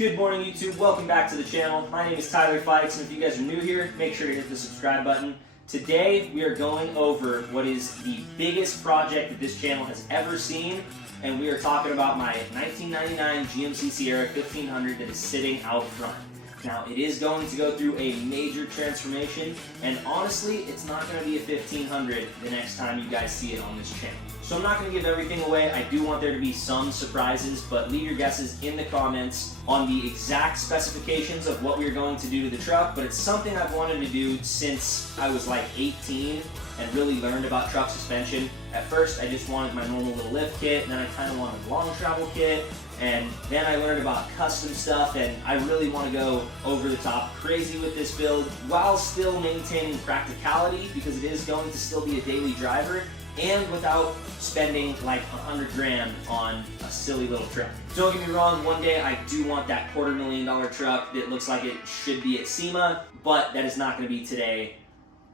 Good morning, YouTube. Welcome back to the channel. My name is Tyler Fikes, and if you guys are new here, make sure to hit the subscribe button. Today, we are going over what is the biggest project that this channel has ever seen, and we are talking about my 1999 GMC Sierra 1500 that is sitting out front. Now, it is going to go through a major transformation, and honestly, it's not going to be a 1500 the next time you guys see it on this channel. So I'm not going to give everything away. I do want there to be some surprises, but leave your guesses in the comments on the exact specifications of what we're going to do to the truck, but it's something I've wanted to do since I was like 18 and really learned about truck suspension. At first, I just wanted my normal little lift kit, and then I kind of wanted a long travel kit, and then I learned about custom stuff, and I really want to go over the top crazy with this build while still maintaining practicality, because it is going to still be a daily driver, and without spending like $100 grand on a silly little truck. Don't get me wrong, one day I do want that $250,000 truck that looks like it should be at SEMA, but that is not going to be today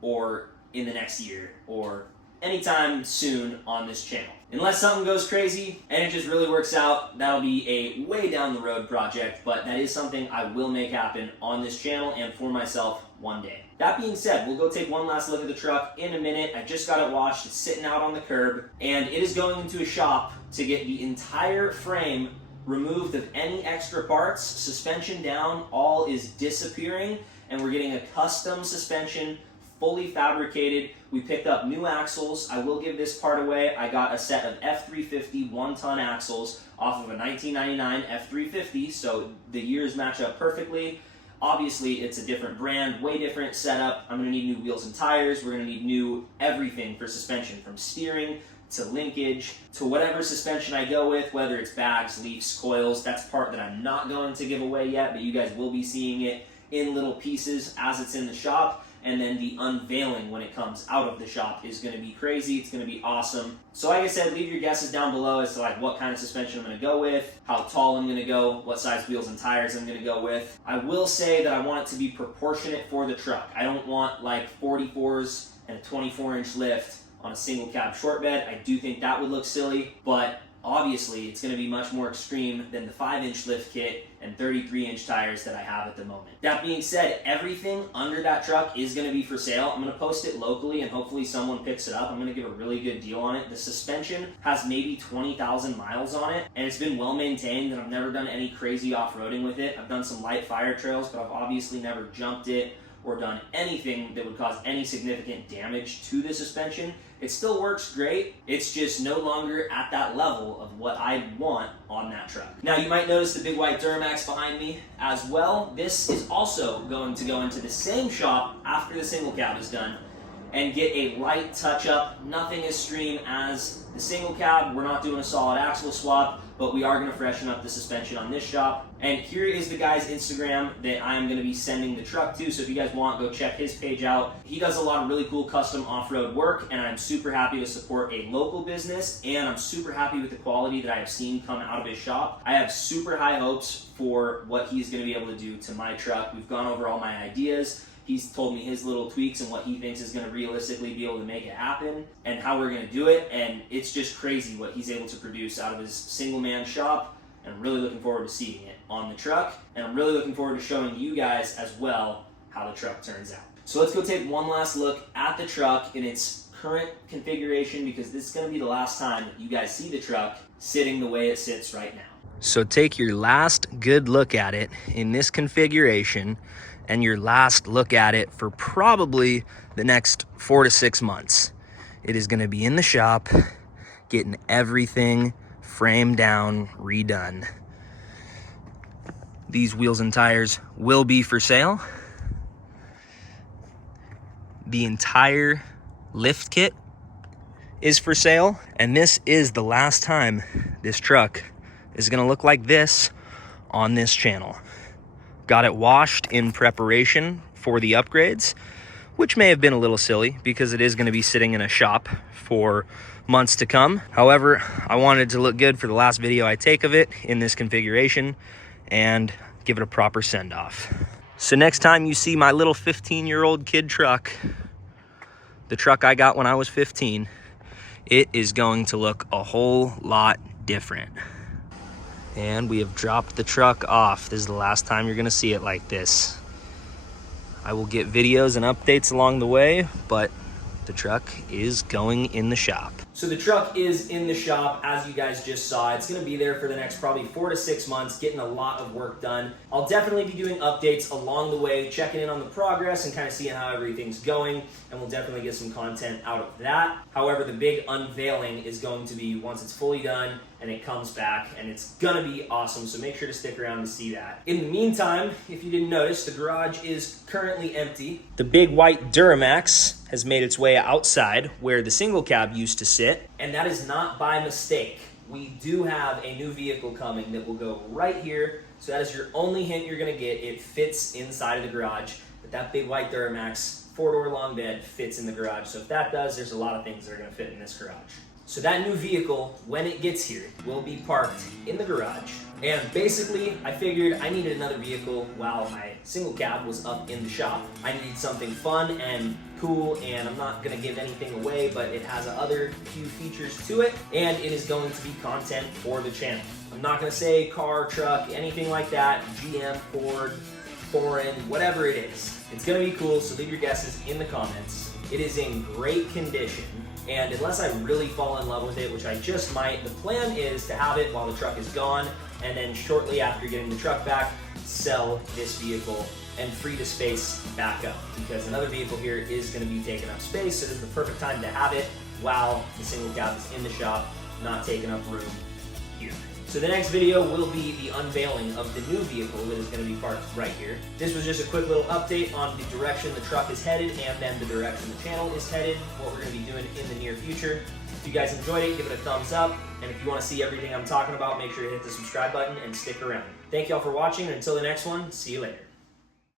or in the next year or anytime soon on this channel. Unless something goes crazy and it just really works out, that'll be a way down the road project, but that is something I will make happen on this channel and for myself one day. That being said, we'll go take one last look at the truck in a minute. I just got it washed, it's sitting out on the curb, and it is going into a shop to get the entire frame removed of any extra parts, suspension down, all is disappearing, and we're getting a custom suspension, fully fabricated. We picked up new axles. I will give this part away. I got a set of F350 one-ton axles off of a 1999 F350, so the years match up perfectly. Obviously, it's a different brand, way different setup. I'm gonna need new wheels and tires. We're gonna need new everything for suspension, from steering to linkage to whatever suspension I go with, whether it's bags, leafs, coils. That's part that I'm not going to give away yet, but you guys will be seeing it in little pieces as it's in the shop. And then the unveiling when it comes out of the shop is going to be crazy. It's going to be awesome. So like I said, leave your guesses down below as to like what kind of suspension I'm going to go with, how tall I'm going to go, what size wheels and tires I'm going to go with. I will say that I want it to be proportionate for the truck. I don't want like 44s and a 24-inch lift on a single cab short bed. I do think that would look silly, but obviously it's going to be much more extreme than the 5-inch lift kit and 33-inch tires that I have at the moment. That being said, everything under that truck is going to be for sale. I'm going to post it locally and hopefully someone picks it up. I'm going to give a really good deal on it. The suspension has maybe 20,000 miles on it, and it's been well maintained, and I've never done any crazy off-roading with it. I've done some light fire trails, but I've obviously never jumped it or done anything that would cause any significant damage to the suspension. It still works great. It's just no longer at that level of what I want on that truck. Now, you might notice the big white Duramax behind me as well. This is also going to go into the same shop after the single cab is done and get a light touch-up, nothing as extreme as the single cab. We're not doing a solid axle swap, but we are going to freshen up the suspension on this shop. And here is the guy's Instagram that I am going to be sending the truck to, so if you guys want, go check his page out. He does a lot of really cool custom off-road work, and I'm super happy to support a local business, and I'm super happy with the quality that I have seen come out of his shop. I have super high hopes for what he's going to be able to do to my truck. We've gone over all my ideas. He's told me his little tweaks and what he thinks is going to realistically be able to make it happen and how we're going to do it. And it's just crazy what he's able to produce out of his single man shop. And I'm really looking forward to seeing it on the truck. And I'm really looking forward to showing you guys as well how the truck turns out. So let's go take one last look at the truck in its current configuration, because this is going to be the last time you guys see the truck sitting the way it sits right now. So take your last good look at it in this configuration and your last look at it for probably the next 4 to 6 months. It is going to be in the shop, getting everything framed down, redone. These wheels and tires will be for sale. The entire lift kit is for sale, and this is the last time this truck is going to look like this on this channel. Got it washed in preparation for the upgrades, which may have been a little silly because it is going to be sitting in a shop for months to come. However, I wanted to look good for the last video I take of it in this configuration and give it a proper send-off. So next time you see my little 15-year-old kid truck, the truck I got when I was 15, it is going to look a whole lot different. And we have dropped the truck off. This is the last time you're gonna see it like this. I will get videos and updates along the way, but the truck is going in the shop. So the truck is in the shop, as you guys just saw. It's gonna be there for the next probably 4 to 6 months, getting a lot of work done. I'll definitely be doing updates along the way, checking in on the progress and kind of seeing how everything's going, and we'll definitely get some content out of that. However, the big unveiling is going to be once it's fully done and it comes back, and it's gonna be awesome, so make sure to stick around to see that. In the meantime, if you didn't notice, the garage is currently empty. The big white Duramax has made its way outside where the single cab used to sit, and that is not by mistake. We do have a new vehicle coming that will go right here, so that is your only hint you're gonna get. It fits inside of the garage, but that big white Duramax 4-door long bed fits in the garage, so if that does, there's a lot of things that are gonna fit in this garage. So that new vehicle, when it gets here, will be parked in the garage. And basically, I figured I needed another vehicle while my single cab was up in the shop. I needed something fun and cool, and I'm not gonna give anything away, but it has other few features to it, and it is going to be content for the channel. I'm not gonna say car, truck, anything like that, GM, Ford, foreign, whatever it is. It's gonna be cool, so leave your guesses in the comments. It is in great condition, and unless I really fall in love with it, which I just might, the plan is to have it while the truck is gone, and then shortly after getting the truck back, sell this vehicle and free the space back up, because another vehicle here is going to be taking up space, so this is the perfect time to have it while the single cab is in the shop, not taking up room here. So the next video will be the unveiling of the new vehicle that is going to be parked right here. This was just a quick little update on the direction the truck is headed and then the direction the channel is headed, what we're going to be doing in the near future. If you guys enjoyed it, give it a thumbs up, and if you want to see everything I'm talking about, make sure to hit the subscribe button and stick around. Thank you all for watching, and until the next one, see you later.